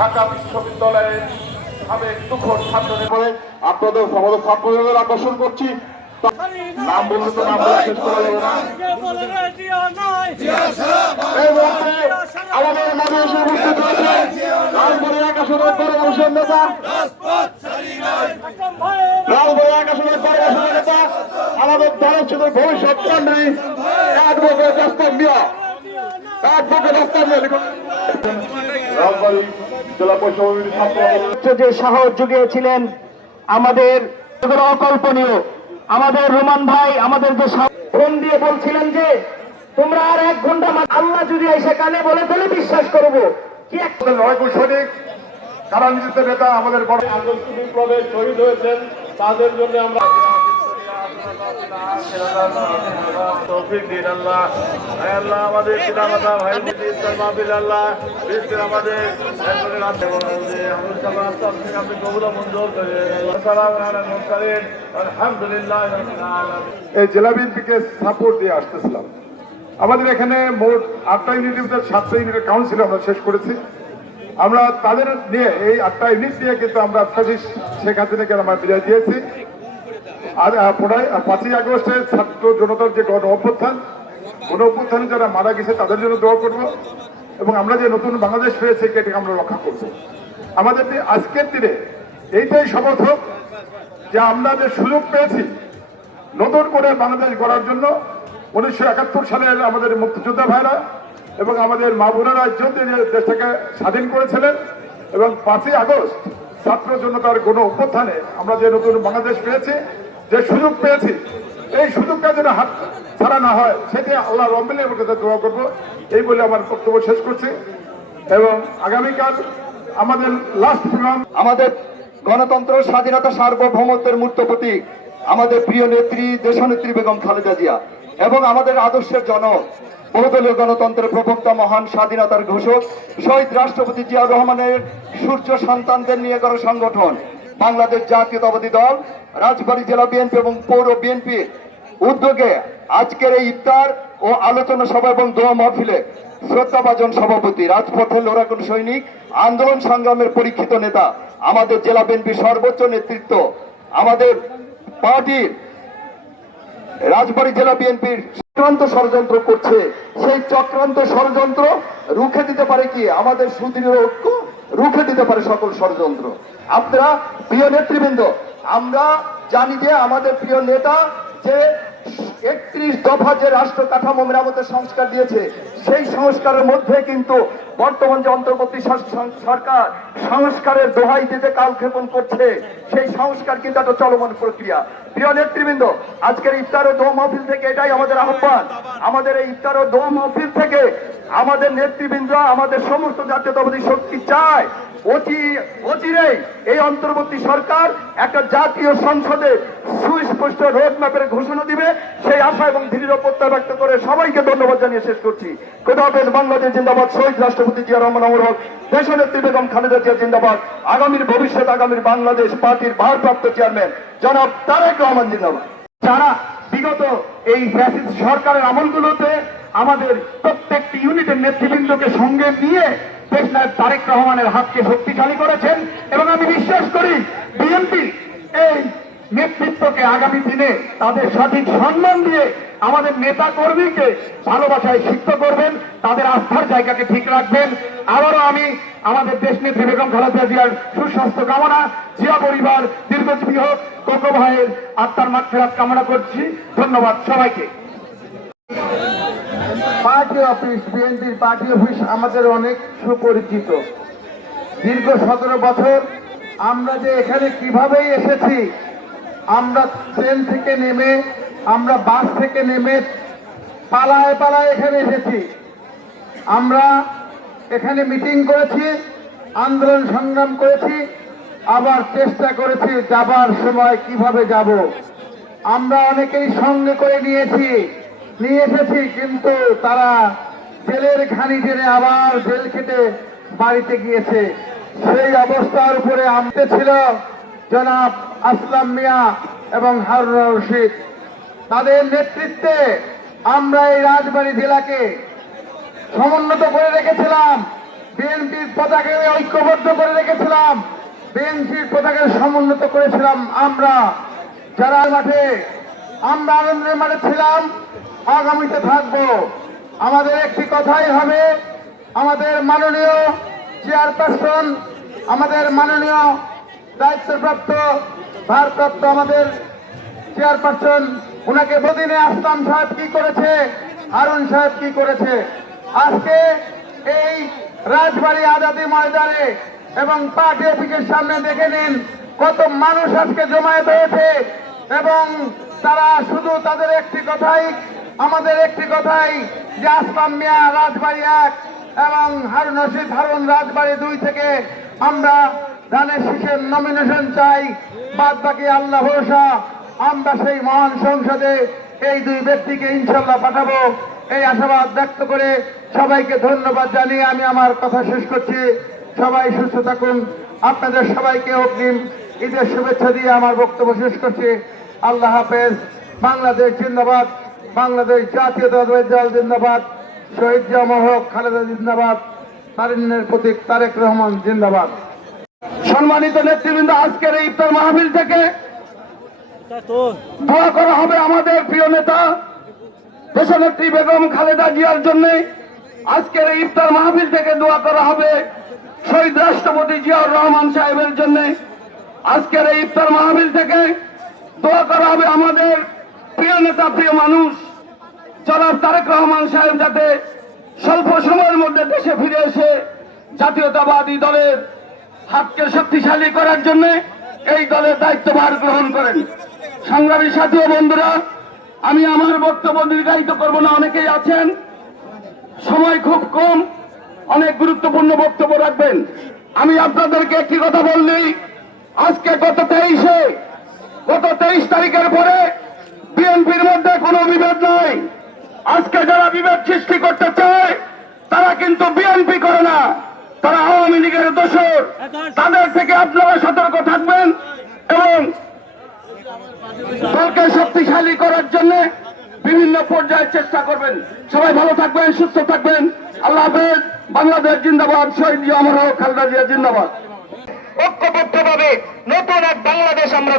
ঢাকা বিশ্ববিদ্যালয়ের সাবেক করে আপনাদের সমাজ ছাত্রদের আকর্ষণ করছি। নাম বললে তো নাম আমাদের মাঝে এসে উপস্থিত হয়েছে রাজবাড়ী আকাশের পরমেশ্বর নেতা। রাজবাড়ী আকাশের পরমেশ্বর নেতা। আমাদের দলের সাথে ভবিষ্যৎ কর্মী অ্যাডভোকেট ডাক্তার মিয়া অ্যাডভোকেট ডাক্তার মিয়া রাজবাড়ী যে সাহস জুগিয়েছিলেন আমাদের অকল্পনীয়। আমাদের রোমান ভাই আমাদের যে ফোন দিয়ে বলছিলেন যে তোমরা আর এক ঘণ্টা আল্লাহ যদি এসে কানে বলে তাহলে বিশ্বাস করব। কি এক আমাদের নয়কু সৈনিক কারা নেতা আমাদের বড় আন্দোলন শহীদ হয়েছেন তাদের জন্য আমরা এই জেলা বিএনপিকে সাপোর্ট দিয়ে আসতেছিলাম। আমাদের এখানে মোট আটটা ইউনিটের সাতটা ইউনিটের কাউন্সিল আমরা শেষ করেছি। আমরা তাদের নিয়ে, এই আটটা ইউনিট দিয়ে কিন্তু আমরা ফ্যাসিস্ট শেখ হাসিনাকে আমরা বিদায় দিয়েছি। আর আহ, পাঁচই আগস্টে ছাত্র জনতার যে গণ অভ্যুত্থান গণ অভ্যুত্থানে যারা মারা গেছে তাদের জন্য দোয়া করব এবং আমরা যে নতুন বাংলাদেশ পেয়েছি এটাকে আমরা রক্ষা করব। আমাদের যে আজকের দিনে এইটাই হোক যে আমরা যে সুযোগ পেয়েছি নতুন করে বাংলাদেশ গড়ার জন্য উনিশশো একাত্তর সালের আমাদের মুক্তিযোদ্ধা ভাইরা এবং আমাদের মা বোনেরা যুদ্ধ দিয়ে দেশটাকে স্বাধীন করেছিলেন এবং পাঁচই আগস্ট ছাত্র জনতার গণ অভ্যুত্থানে আমরা যে নতুন বাংলাদেশ পেয়েছি যে সুযোগ পেয়েছি, এই সুযোগটা যেন হাত ছাড়া না হয় সেটি আল্লাহ রম্বিলের মধ্যে দোয়া করব। এই বলে আমার বক্তব্য শেষ করছি এবং আগামীকাল আমাদের লাস্ট প্রোগ্রাম আমাদের গণতন্ত্র, স্বাধীনতা, সার্বভৌমত্বের মূর্ত প্রতীক, আমাদের প্রিয় নেত্রী, দেশনেত্রী বেগম খালেদা জিয়া এবং আমাদের আদর্শের জনক, বহুদলীয় গণতন্ত্রের প্রবক্তা, মহান স্বাধীনতার ঘোষক, শহীদ রাষ্ট্রপতি জিয়া রহমানের সূর্য সন্তানদের নিয়ে করা সংগঠন বাংলাদেশ জাতীয়তাবাদী দল, রাজবাড়ী জেলা বিএনপি এবং পৌর বিএনপির উদ্যোগে আজকের এই ইফতার ও আলোচনা সভা এবং দোয়া মাহফিলে শ্রদ্ধাভাজন সভাপতি রাজপথের লোরাকুন সৈনিক, আন্দোলন সংগ্রামের পরীক্ষিত নেতা, আমাদের জেলা বিএনপি সর্বোচ্চ নেতৃত্ব, আমাদের পার্টির রাজবাড়ী জেলা বিএনপির চক্রান্ত ষড়যন্ত্র করছে। সেই চক্রান্ত ষড়যন্ত্র রুখে দিতে পারে কি আমাদের সুদৃঢ় ঐক্য? রুখে দিতে পারে সকল ষড়যন্ত্র। আপনারা প্রিয় নেতৃবৃন্দ, আমরা জানি যে আমাদের প্রিয় নেতা যে একত্রিশ দফা যে রাষ্ট্র কাঠামো মেরামতের সংস্কার দিয়েছে সেই সংস্কারের মধ্যে কিন্তু বর্তমান যে অন্তর্বর্তী সর- সর- সরকার, সংস্কারের দোহাই দিতে কালক্ষেপণ করছে, সেই সংস্কার কিন্তু একটা চলমান প্রক্রিয়া। প্রিয় নেতৃবৃন্দ, আজকের ইফতার ও দোয়া মাহফিল থেকে এটাই আমাদের আহ্বান। আমাদের এই ইফতার ও দোয়া মাহফিল থেকে আমাদের নেতৃবৃন্দ আমাদের সমস্ত জাতীয়তাবাদী শক্তি চায়। অতি, অচিরেই এই অন্তর্বর্তী সরকার একটা জাতীয় সংসদে সুস্পষ্ট রোড ম্যাপের ঘোষণা দিবে। সেই আশা এবং দৃঢ় প্রত্যয় ব্যক্ত করে সবাইকে ধন্যবাদ জানিয়ে শেষ করছি। কোথাও বাংলাদেশ জিন্দাবাদ, শহীদ রাষ্ট্রপতি জিয়া রহমান অমর হক দেশনেত্রী বেগম খালেদা জিয়া জিন্দাবাদ, আগামীর ভবিষ্যৎ, আগামীর বাংলাদেশ পার্টির ভারপ্রাপ্ত চেয়ারম্যান জনাব তারেক রহমান জিন্দাবাদ। যারা বিগত এই ফ্যাসিস্ট সরকারের আমলগুলোতে আমাদের প্রত্যেকটি ইউনিটের নেতৃবৃন্দকে সঙ্গে নিয়ে দেশনায়ক তারেক রহমানের হাতকে শক্তিশালী করেছেন, এবং আমি বিশ্বাস করি, বিএনপি নেতৃত্বকে আগামী দিনে তাদের সঠিক সম্মান দিয়ে আমাদের নেতা কর্মীকে ভালোবাসায় সিদ্ধ করবেন, তাদের আস্থার জায়গাকে ঠিক রাখবেন। আবারও আমি আমাদের দেশ নেত্রী বেগম খালেদা জিয়ার সুস্বাস্থ্য কামনা, জিয়া পরিবার দীর্ঘজীবী হোক, কোকো ভাইয়ের আত্মার মাঠ ফেরাত কামনা করছি। ধন্যবাদ সবাইকে। পার্টি অফিস, বিএনপির পার্টি অফিস আমাদের অনেক সুপরিচিত। দীর্ঘ সতেরো বছর আমরা যে এখানে কিভাবেই এসেছি আমরা ট্রেন থেকে নেমে, আমরা বাস থেকে নেমে পালায় পালায় এখানে এসেছি। আমরা এখানে মিটিং করেছি, আন্দোলন সংগ্রাম করেছি, আবার চেষ্টা করেছি যাবার সময় কীভাবে যাব। আমরা অনেকেই সঙ্গে করে নিয়েছি, নিয়ে এসেছি, কিন্তু তারা জেলের ঘানি জেনে আবার জেল খেটে বাড়িতে গিয়েছে। সেই অবস্থার উপরে আমতে ছিল, জনাব আসলাম মিয়া এবং হারুন রশিদ। তাদের নেতৃত্বে আমরা এই রাজবাড়ী জেলাকে সমুন্নত করে রেখেছিলাম, বিএনপির পতাকে ঐক্যবদ্ধ করে রেখেছিলাম, বিএনপির পতাকে সমুন্নত করেছিলাম আমরা। যারা মাঠে আমরা আনন্দের মাঠে ছিলাম, আগামীতে থাকব। আমাদের একটি কথাই হবে, আমাদের মাননীয় চেয়ারপারসন, আমাদের মাননীয় দায়িত্বপ্রাপ্ত ভারপ্রাপ্ত আমাদের চেয়ারপারসন ওনাকে বদিনে আসলাম সাহেব কি করেছে? হারুন সাহেব কি করেছে? আজকে এই রাজবাড়ি আজাদি ময়দানে এবং পার্টি অফিসের সামনে দেখে নিন কত মানুষ আজকে জমায়েত হয়েছে এবং তারা শুধু তাদের একটি কথাই, আমাদের একটি কথাই যে আসলাম মিয়া রাজবাড়ি এক এবং হারুন রশিদ হারুন রাজবাড়ি দুই থেকে আমরা ধানের শীষের নমিনেশন চাই। বাদ বাকি আল্লাহ ভরসা। আমরা সেই মহান সংসদে এই দুই ব্যক্তিকে ইনশাল্লাহ পাঠাবো। এই আশাবাদ ব্যক্ত করে সবাইকে ধন্যবাদ জানিয়ে আমি আমার কথা শেষ করছি। সবাই সুস্থ থাকুন। আপনাদের সবাইকে অগ্রিম ঈদের শুভেচ্ছা দিয়ে আমার বক্তব্য শেষ করছি। আল্লাহ হাফেজ। বাংলাদেশ জিন্দাবাদ। বাংলাদেশ জাতীয়তাবাদী দল জিন্দাবাদ। শহীদ জামা খালেদা জিন্দাবাদ। তারিনের প্রতীক তারেক রহমান জিন্দাবাদ। সম্মানিত নেতৃবৃন্দ, আজকের এই ইফতার মাহফিল থেকে দোয়া করা হবে আমাদের প্রিয় নেতা, দেশনেত্রী বেগম খালেদা জিয়ার জন্য। আজকের এই ইফতার মাহফিল থেকে দোয়া করা হবে শহীদ রাষ্ট্রপতি জিয়াউর রহমান সাহেবের জন্য। আজকের এই ইফতার মাহফিল থেকে দোয়া করা হবে আমাদের প্রিয় নেতা, প্রিয় মানুষ, জনাব তারেক রহমান সাহেব যাতে স্বল্প সময়ের মধ্যে দেশে ফিরে এসে জাতীয়তাবাদী দলের হাতকে শক্তিশালী করার জন্য এই দলের দায়িত্বভার গ্রহণ করেন। সংগ্রামী সাথী বন্ধুরা, আমি আমার বক্তব্য দীর্ঘায়িত করব না, অনেকেই আছেন। সময় খুব কম, অনেক গুরুত্বপূর্ণ বক্তব্য রাখবেন। আমি আপনাদেরকে একটি কথা বললি আজকে গত তেইশে, গত তেইশ তারিখের পরে বিএনপির মধ্যে কোনো বিভেদ নাই। আজকে যারা বিভেদ সৃষ্টি করতে চায়, তারা কিন্তু বিএনপি করে না। তারা আওয়ামী লীগের দোষর। তাদের থেকে আপনারা সতর্ক থাকবেন এবং দলকে শক্তিশালী করার জন্য বিভিন্ন পর্যায়ে চেষ্টা করবেন। সবাই ভালো থাকবেন সুস্থ থাকবেন। আল্লাহ হাফেজ। বাংলাদেশ জিন্দাবাদ। শহীদ জিয়া অমর খালেদা জিয়া জিন্দাবাদ। ঐক্যবদ্ধভাবে নতুন এক বাংলাদেশ আমরা